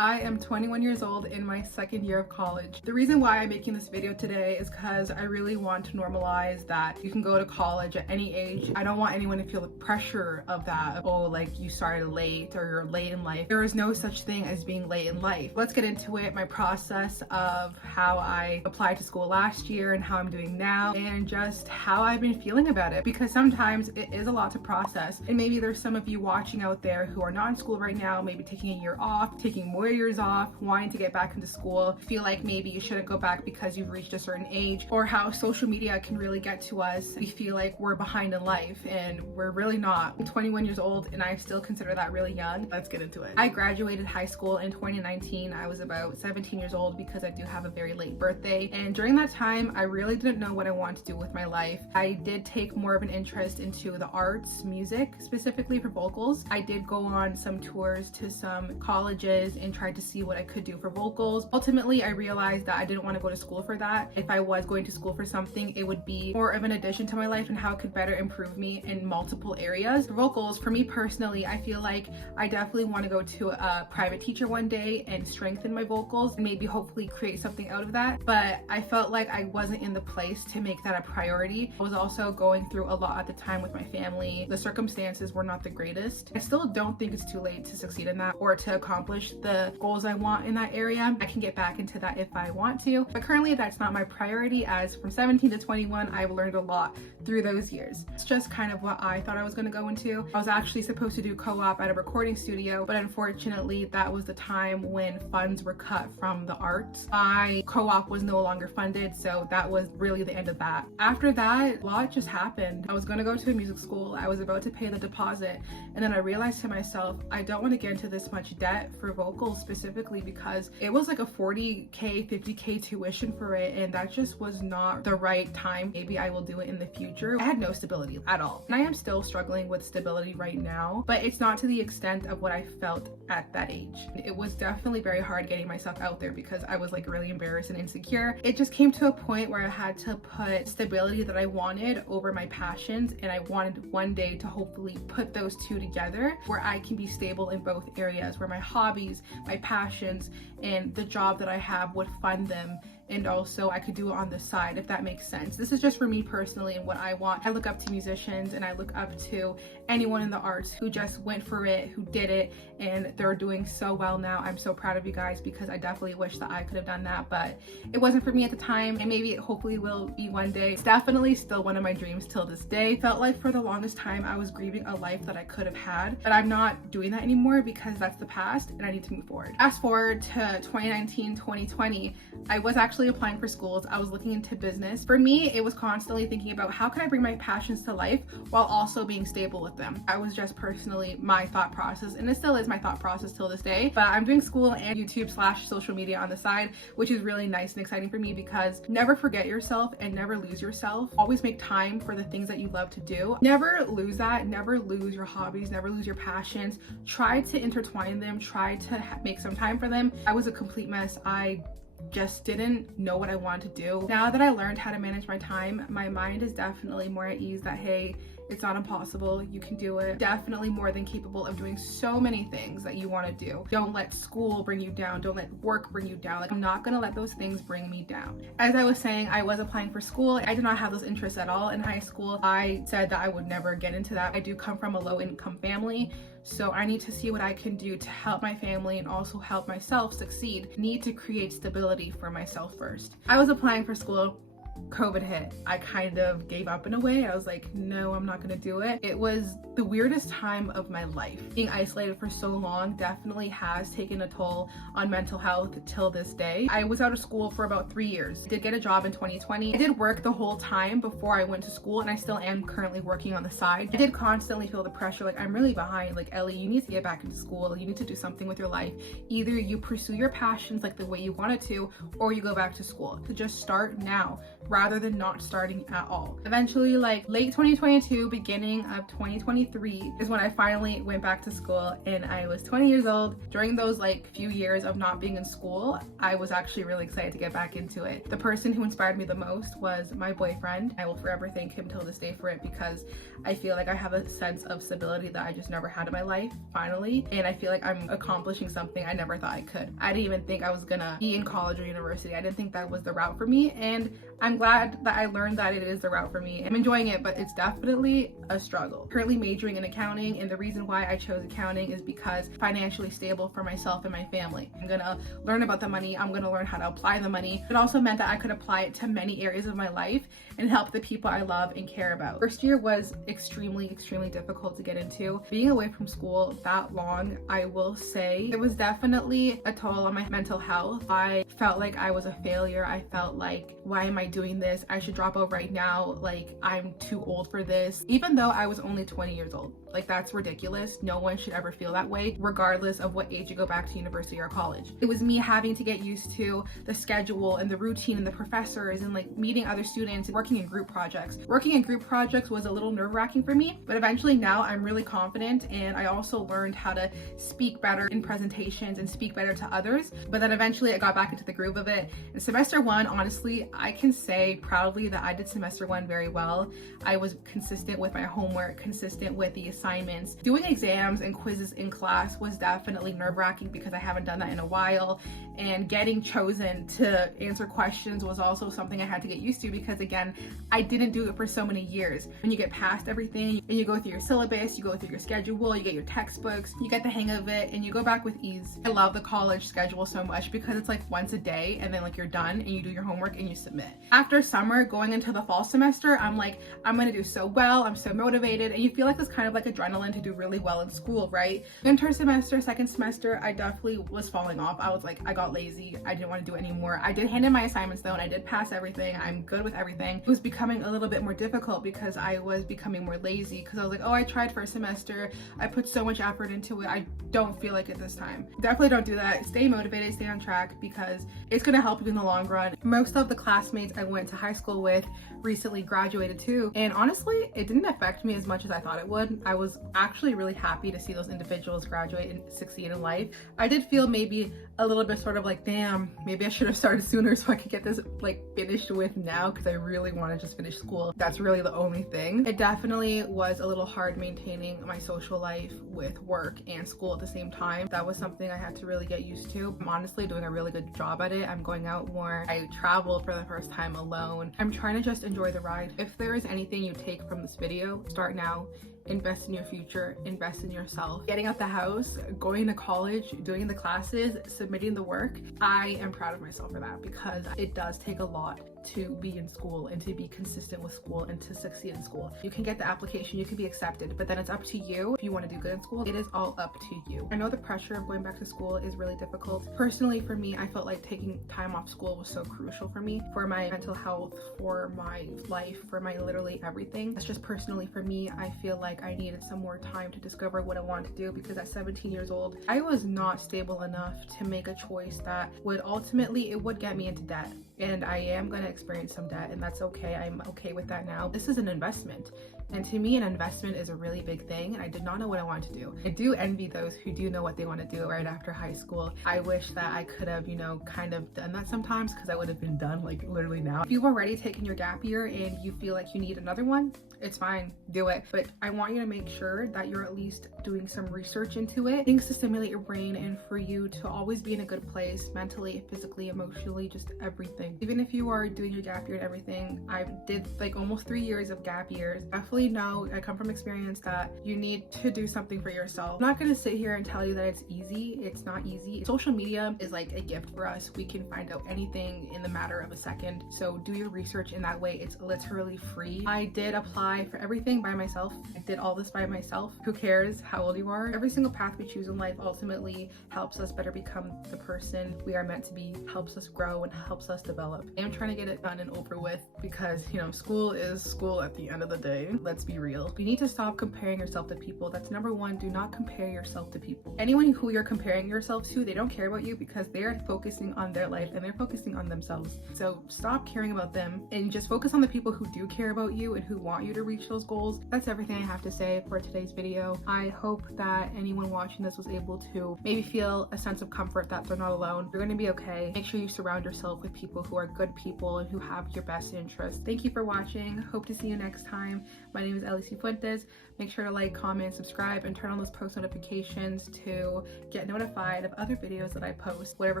I am 21 years old in my second year of college. The reason why I'm making this video today is because I really want to normalize that you can go to college at any age. I don't want anyone to feel the pressure of that, oh, like you started late or you're late in life. There is no such thing as being late in life. Let's get into it, my process of how I applied to school last year and how I'm doing now, and just how I've been feeling about it, because sometimes it is a lot to process. And maybe there's some of you watching out there who are not in school right now, maybe taking a year off, taking more years off, wanting to get back into school, feel like maybe you shouldn't go back because you've reached a certain age, or how social media can really get to us. We feel like we're behind in life and we're really not. I'm 21 years old and I still consider that really young. Let's get into it. I graduated high school in 2019. I was about 17 years old because I do have a very late birthday, and during that time I really didn't know what I wanted to do with my life. I did take more of an interest into the arts, music, specifically for vocals. I did go on some tours to some colleges and tried to see what I could do for vocals. Ultimately, I realized that I didn't want to go to school for that. If I was going to school for something, it would be more of an addition to my life and how it could better improve me in multiple areas. For vocals, for me personally, I feel like I definitely want to go to a private teacher one day and strengthen my vocals and maybe hopefully create something out of that. But I felt like I wasn't in the place to make that a priority. I was also going through a lot at the time with my family. The circumstances were not the greatest. I still don't think it's too late to succeed in that or to accomplish the goals I want in that area. I can get back into that if I want to, but currently that's not my priority, as from 17 to 21 I've learned a lot through those years. It's just kind of what I thought I was going to go into. I was actually supposed to do co-op at a recording studio, but unfortunately that was the time when funds were cut from the arts. My co-op was no longer funded, so that was really the end of that. After that, a lot just happened. I was going to go to a music school. I was about to pay the deposit, and then I realized to myself, I don't want to get into this much debt for vocals specifically, because it was like a 40K, 50K tuition for it, and that just was not the right time. Maybe I will do it in the future. I had no stability at all, and I am still struggling with stability right now, but it's not to the extent of what I felt at that age. It was definitely very hard getting myself out there because I was like really embarrassed and insecure. It just came to a point where I had to put stability that I wanted over my passions, and I wanted one day to hopefully put those two together where I can be stable in both areas, where my hobbies, my passions, and the job that I have would fund them, and also I could do it on the side, if that makes sense. This is just for me personally and what I want. I look up to musicians and I look up to anyone in the arts who just went for it, who did it, and they're doing so well now. I'm so proud of you guys because I definitely wish that I could have done that, but it wasn't for me at the time, and maybe it hopefully will be one day. It's definitely still one of my dreams till this day. Felt like for the longest time I was grieving a life that I could have had, but I'm not doing that anymore because that's the past and I need to move forward. Fast forward to 2019, 2020, I was actually applying for schools. I was looking into business. For me, it was constantly thinking about how can I bring my passions to life while also being stable with them. That was just personally my thought process, and it still is my thought process till this day. But I'm doing school and YouTube/social media on the side, which is really nice and exciting for me, because never forget yourself and never lose yourself. Always make time for the things that you love to do. Never lose that. Never lose your hobbies. Never lose your passions. Try to intertwine them. Try to make some time for them. I was a complete mess. I just didn't know what I wanted to do. Now that I learned how to manage my time, my mind is definitely more at ease that, hey, it's not impossible, you can do it. Definitely more than capable of doing so many things that you want to do. Don't let school bring you down. Don't let work bring you down. Like, I'm not gonna let those things bring me down. As I was saying, I was applying for school. I did not have those interests at all in high school. I said that I would never get into that. I do come from a low income family, so I need to see what I can do to help my family and also help myself succeed. Need to create stability for myself first. I was applying for school. COVID hit. I kind of gave up in a way. I was like, no, I'm not gonna do it. It was the weirdest time of my life. Being isolated for so long definitely has taken a toll on mental health till this day. I was out of school for about 3 years. I did get a job in 2020. I did work the whole time before I went to school, and I still am currently working on the side. I did constantly feel the pressure, like, I'm really behind. Like, Ellie, you need to get back into school. You need to do something with your life. Either you pursue your passions like the way you wanted to, or you go back to school. So just start now. rather than not starting at all. Eventually, like late 2022, beginning of 2023 is when I finally went back to school, and I was 20 years old. During those like few years of not being in school, I was actually really excited to get back into it. The person who inspired me the most was my boyfriend. I will forever thank him till this day for it, because I feel like I have a sense of stability that I just never had in my life finally, and I feel like I'm accomplishing something I never thought I could. I didn't even think I was gonna be in college or university. I didn't think that was the route for me, and I'm glad that I learned that it is the route for me. I'm enjoying it, but it's definitely a struggle. Currently majoring in accounting, and the reason why I chose accounting is because financially stable for myself and my family. I'm gonna learn about the money, I'm gonna learn how to apply the money. It also meant that I could apply it to many areas of my life and help the people I love and care about. First year was extremely difficult to get into. Being away from school that long, I will say it was definitely a toll on my mental health. I felt like I was a failure. I felt like, why am I doing this? I should drop out right now. Like, I'm too old for this. Even though I was only 20 years old. Like, that's ridiculous. No one should ever feel that way, regardless of what age you go back to university or college. It was me having to get used to the schedule and the routine and the professors and like meeting other students and working in group projects. Working in group projects was a little nerve-wracking for me, but eventually now I'm really confident, and I also learned how to speak better in presentations and speak better to others. But then eventually I got back into the groove of it. In semester one, honestly, I can say proudly that I did semester one very well. I was consistent with my homework, consistent with the assignments. Doing exams and quizzes in class was definitely nerve-wracking because I haven't done that in a while, and getting chosen to answer questions was also something I had to get used to, because again, I didn't do it for so many years. When you get past everything and you go through your syllabus, you go through your schedule, you get your textbooks, you get the hang of it, and you go back with ease. I love the college schedule so much because it's like once a day, and then like you're done and you do your homework and you submit. After summer, going into the fall semester, I'm like, I'm gonna do so well, I'm so motivated, and you feel like this kind of like adrenaline to do really well in school, right? Winter semester, second semester, I definitely was falling off. I was like, I got lazy, I didn't want to do it anymore. I did hand in my assignments though, and I did pass everything. I'm good with everything. It was becoming a little bit more difficult because I was becoming more lazy, because I was like, oh, I tried first semester, I put so much effort into it, I don't feel like it this time. Definitely don't do that. Stay motivated, stay on track, because it's gonna help you in the long run. Most of the classmates I went to high school with recently graduated too, and honestly, it didn't affect me as much as I thought it would. I was actually really happy to see those individuals graduate and succeed in life. I did feel maybe a little bit sort of like, damn, maybe I should have started sooner so I could get this like finished with now, because I really want to just finish school. That's really the only thing. It definitely was a little hard maintaining my social life with work and school at the same time. That was something I had to really get used to. I'm honestly doing a really good job at it. I'm going out more. I traveled for the first time alone. I'm trying to just enjoy the ride. If there is anything you take from this video, start now. Invest in your future, invest in yourself. Getting out the house, going to college, doing the classes, submitting the work. I am proud of myself for that, because it does take a lot to be in school and to be consistent with school and to succeed in school. You can get the application, you can be accepted, but then it's up to you if you want to do good in school. It is all up to you. I know the pressure of going back to school is really difficult. Personally, for me, I felt like taking time off school was so crucial for me, for my mental health, for my life, for my literally everything. That's just personally for me. I feel like I needed some more time to discover what I wanted to do, because at 17 years old, I was not stable enough to make a choice that would ultimately, it would get me into debt. And I am going to experience some debt, and that's okay. I'm okay with that now. This is an investment. And to me, an investment is a really big thing, and I did not know what I wanted to do. I do envy those who do know what they want to do right after high school. I wish that I could have, kind of done that sometimes, because I would have been done like literally now. If you've already taken your gap year and you feel like you need another one, it's fine, do it. But I want you to make sure that you're at least doing some research into it, things to stimulate your brain and for you to always be in a good place, mentally, physically, emotionally, just everything. Even if you are doing your gap year and everything, I did like almost 3 years of gap years. Definitely know, I come from experience, that you need to do something for yourself. I'm not gonna sit here and tell you that it's easy. It's not easy. Social media is like a gift for us. We can find out anything in the matter of a second. So do your research in that way. It's literally free. I did apply for everything by myself. I did all this by myself. Who cares how old you are? Every single path we choose in life ultimately helps us better become the person we are meant to be, helps us grow, and helps us develop. I'm trying to get it done and over with, because school is school at the end of the day. let's be real. You need to stop comparing yourself to people. That's number one. Do not compare yourself to people. Anyone who you're comparing yourself to, they don't care about you because they're focusing on their life and they're focusing on themselves. So stop caring about them and just focus on the people who do care about you and who want you to reach those goals. That's everything I have to say for today's video. I hope that anyone watching this was able to maybe feel a sense of comfort that they're not alone. You're going to be okay. Make sure you surround yourself with people who are good people and who have your best interests. Thank you for watching. Hope to see you next time. My name is Ellie Fuentes. Make sure to like, comment, subscribe, and turn on those post notifications to get notified of other videos that I post. Whatever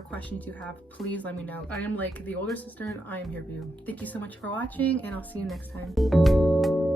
questions you have, please let me know. I am like the older sister and I am here for you. Thank you so much for watching, and I'll see you next time.